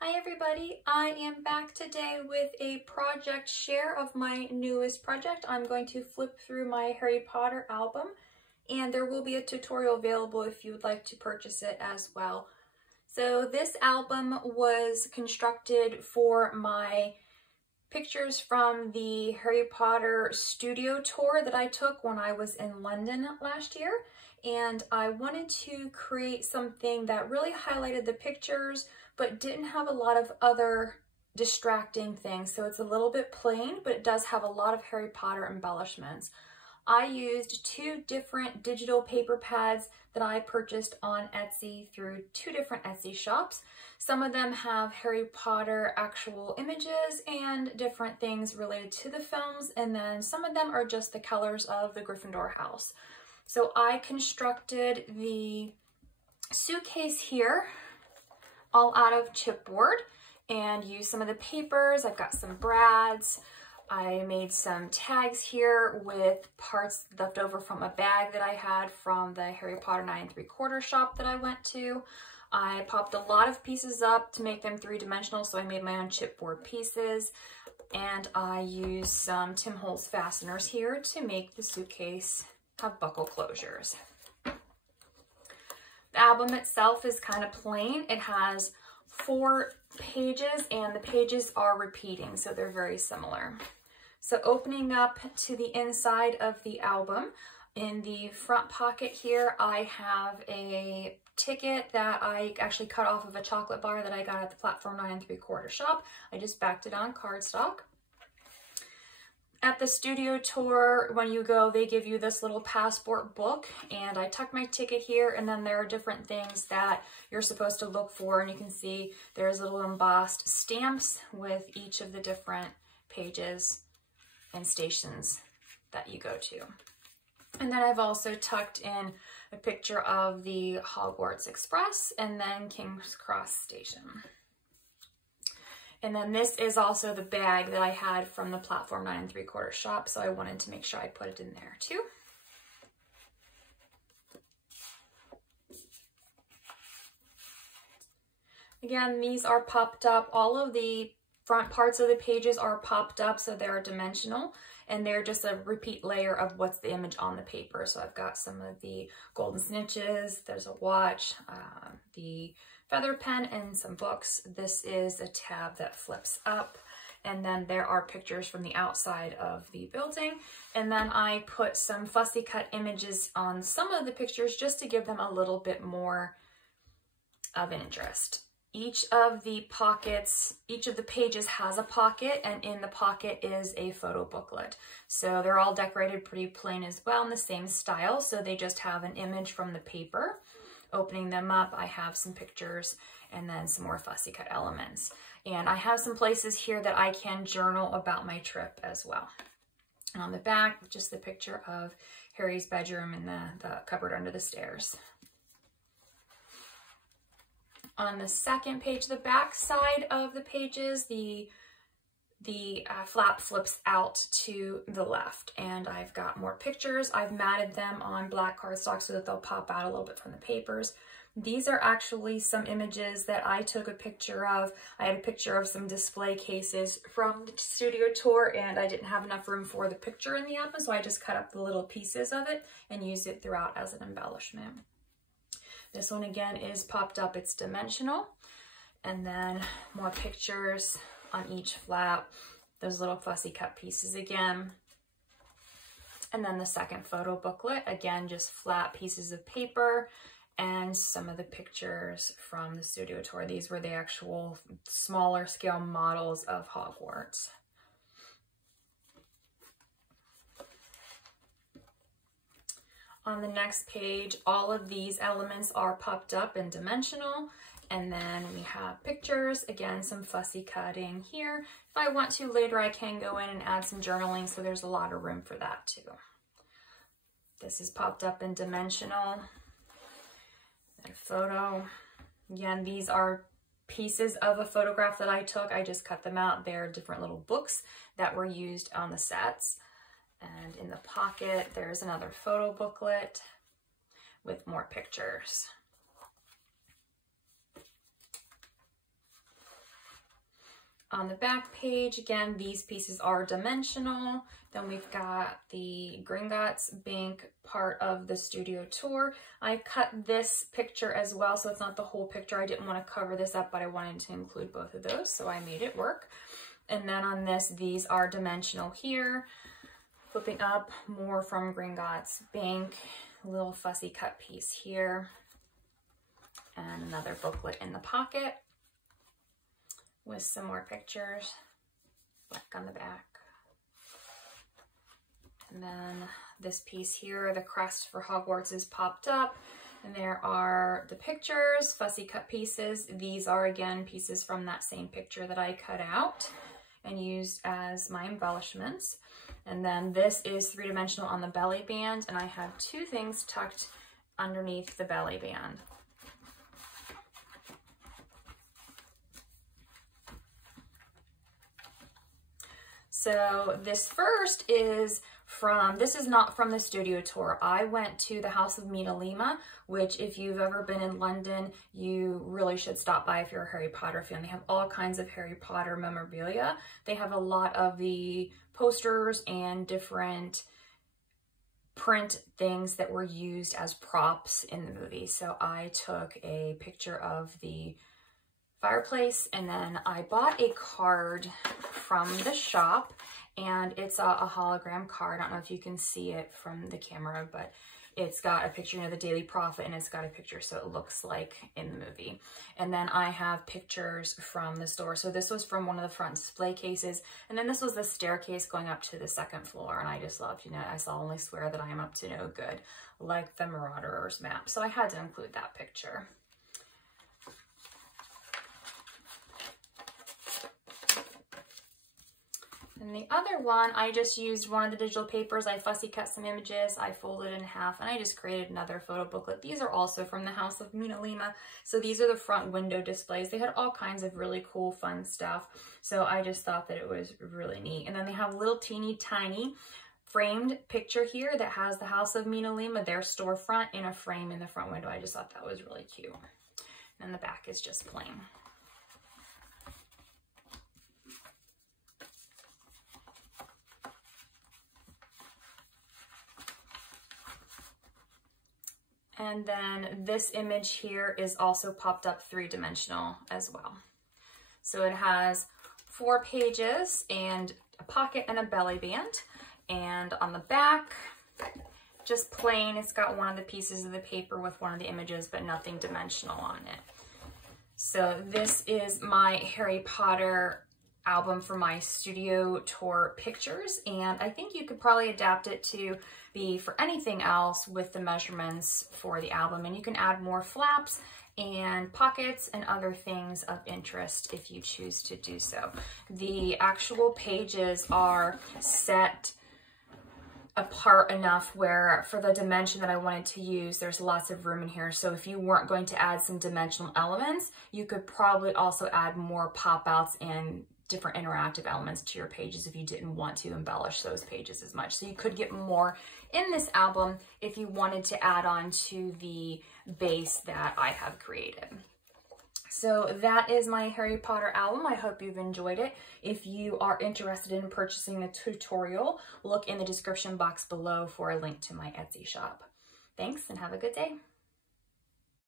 Hi everybody, I am back today with a project share of my newest project. I'm going to flip through my Harry Potter album, and there will be a tutorial available if you would like to purchase it as well. So this album was constructed for my pictures from the Harry Potter studio tour that I took when I was in London last year. And I wanted to create something that really highlighted the pictures, but didn't have a lot of other distracting things. So it's a little bit plain, but it does have a lot of Harry Potter embellishments. I used two different digital paper pads that I purchased on Etsy through two different Etsy shops. Some of them have Harry Potter actual images and different things related to the films, and then some of them are just the colors of the Gryffindor house. So I constructed the suitcase here all out of chipboard and used some of the papers. I've got some brads. I made some tags here with parts left over from a bag that I had from the Harry Potter 9 3/4 shop that I went to. I popped a lot of pieces up to make them three-dimensional, so I made my own chipboard pieces. And I used some Tim Holtz fasteners here to make the suitcase have buckle closures. The album itself is kind of plain. It has 4 pages and the pages are repeating, so they're very similar. So opening up to the inside of the album, in the front pocket here, I have a ticket that I actually cut off of a chocolate bar that I got at the Platform 9 3/4 shop. I just backed it on cardstock. At the studio tour, when you go, they give you this little passport book, and I tucked my ticket here, and then there are different things that you're supposed to look for, and you can see there's little embossed stamps with each of the different pages and stations that you go to. And then I've also tucked in a picture of the Hogwarts Express and then King's Cross Station. And then this is also the bag that I had from the Platform 9 3/4 shop, so I wanted to make sure I put it in there too. Again, these are popped up. All of the front parts of the pages are popped up, so they're dimensional, and they're just a repeat layer of what's the image on the paper. So I've got some of the golden snitches, there's a watch, the feather pen, and some books. This is a tab that flips up, and then there are pictures from the outside of the building. And then I put some fussy cut images on some of the pictures just to give them a little bit more of interest. Each of the pockets, each of the pages has a pocket, and in the pocket is a photo booklet. So they're all decorated pretty plain as well in the same style, so they just have an image from the paper. Opening them up, I have some pictures and then some more fussy cut elements. And I have some places here that I can journal about my trip as well. And on the back, just the picture of Harry's bedroom and the cupboard under the stairs. On the second page, the back side of the pages, the flap flips out to the left, and I've got more pictures. I've matted them on black cardstock so that they'll pop out a little bit from the papers. These are actually some images that I took a picture of. I had a picture of some display cases from the studio tour, and I didn't have enough room for the picture in the album, so I just cut up the little pieces of it and used it throughout as an embellishment. This one again is popped up, it's dimensional, and then more pictures on each flap, those little fussy cut pieces again. And then the second photo booklet, again, just flat pieces of paper and some of the pictures from the studio tour. These were the actual smaller scale models of Hogwarts. On the next page, all of these elements are popped up and dimensional. And then we have pictures, again, some fussy cutting here. If I want to later, I can go in and add some journaling, so there's a lot of room for that too. This is popped up in dimensional. A photo. Again, these are pieces of a photograph that I took. I just cut them out. They're different little books that were used on the sets. And in the pocket, there's another photo booklet with more pictures. On the back page, again, these pieces are dimensional. Then we've got the Gringotts Bank part of the studio tour. I cut this picture as well, so it's not the whole picture. I didn't want to cover this up, but I wanted to include both of those, so I made it work. And then on this, these are dimensional here. Flipping up, more from Gringotts Bank, a little fussy cut piece here, and another booklet in the pocket with some more pictures, black on the back. And then this piece here, the crest for Hogwarts is popped up, and there are the pictures, fussy cut pieces. These are, again, pieces from that same picture that I cut out and used as my embellishments. And then this is three-dimensional on the belly band, and I have two things tucked underneath the belly band. So this first is this is not from the studio tour. I went to the House of Meadalima, which if you've ever been in London, you really should stop by if you're a Harry Potter fan. They have all kinds of Harry Potter memorabilia. They have a lot of the posters and different print things that were used as props in the movie. So I took a picture of the fireplace, and then I bought a card from the shop, and it's a hologram card. I don't know if you can see it from the camera, but it's got a picture of the Daily Prophet, and it's got a picture so it looks like in the movie. And then I have pictures from the store. So this was from one of the front display cases, and then this was the staircase going up to the second floor, and I just loved, you know, I solemnly swear that I am up to no good, like the Marauders map. So I had to include that picture. And the other one, I just used one of the digital papers. I fussy cut some images, I folded in half, and I just created another photo booklet. These are also from the House of Meadalima. So these are the front window displays. They had all kinds of really cool, fun stuff. So I just thought that it was really neat. And then they have a little teeny tiny framed picture here that has the House of Meadalima, their storefront, in a frame in the front window. I just thought that was really cute. And the back is just plain. And then this image here is also popped up three-dimensional as well. So it has 4 pages and a pocket and a belly band. And on the back, just plain, it's got one of the pieces of the paper with one of the images, but nothing dimensional on it. So this is my Harry Potter album for my studio tour pictures, and I think you could probably adapt it to be for anything else with the measurements for the album, and you can add more flaps and pockets and other things of interest if you choose to do so. The actual pages are set apart enough where for the dimension that I wanted to use, there's lots of room in here. So if you weren't going to add some dimensional elements, you could probably also add more pop-outs and different interactive elements to your pages if you didn't want to embellish those pages as much. So you could get more in this album if you wanted to add on to the base that I have created. So that is my Harry Potter album. I hope you've enjoyed it. If you are interested in purchasing the tutorial, look in the description box below for a link to my Etsy shop. Thanks and have a good day.